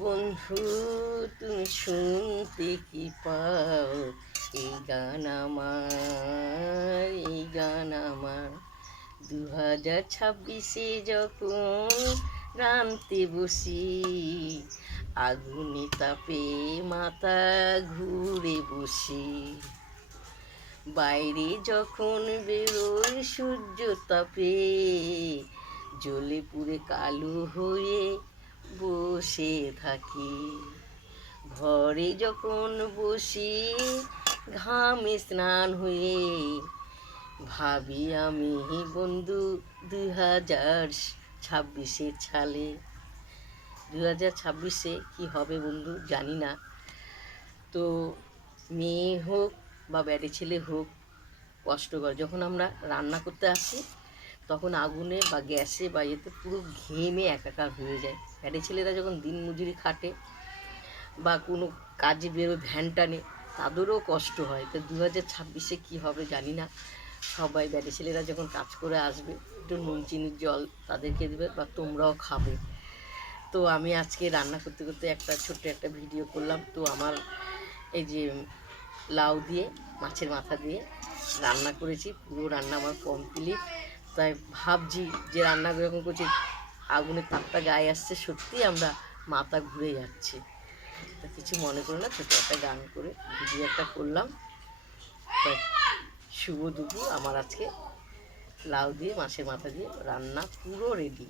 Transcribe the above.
বন্ধু, তুমি শুনতে কি পাও? এই গান আমার 2026-এ যখন রানতে বসি, আগুনে তাপে মাথা ঘুরে বসি। বাইরে যখন বেরোয় সূর্য তাপে, জ্বলে পুড়ে কালো হয়ে বসে থাকি। ঘরে যখন বসি ঘামে স্নান হয়ে, ভাবি আমি বন্ধু 2026-এর ছালে। 2026-এ কি হবে বন্ধু জানি না। তো মেয়ে হোক বা ব্যাডে ছেলে হোক, কষ্টকর। যখন আমরা রান্না করতে আসি তখন আগুনে বা গ্যাসে বা এতে পুরো ঘেমে একাকার হয়ে যায়। ব্যাডে ছেলেরা যখন দিন মজুরি খাটে বা কোনো কাজে বেরোয়, ভ্যান টানে, তাদেরও কষ্ট হয়। তো 2026-এ কী হবে জানি না। সবাই ব্যাডে ছেলেরা যখন কাজ করে আসবে, একটু নুন চিনির জল তাদেরকে দেবে বা তোমরাও খাবে। তো আমি আজকে রান্না করতে করতে ছোট্ট একটা ভিডিও করলাম। তো আমার এই যে লাউ দিয়ে মাছের মাথা দিয়ে রান্না করেছি, পুরো রান্না আমার কমপ্লিট। তাই ভাবছি যে রান্না যখন করছি আগুনের তাপটা গায়ে আসছে, সত্যিই আমরা মাথা ঘুরে যাচ্ছে। তা কিছু মনে করো না, ছোটো একটা গান করে ভিডিও একটা করলাম। তো শুভ দুপুর। আমার আজকে লাউ দিয়ে মাছের মাথা দিয়ে রান্না পুরো রেডি।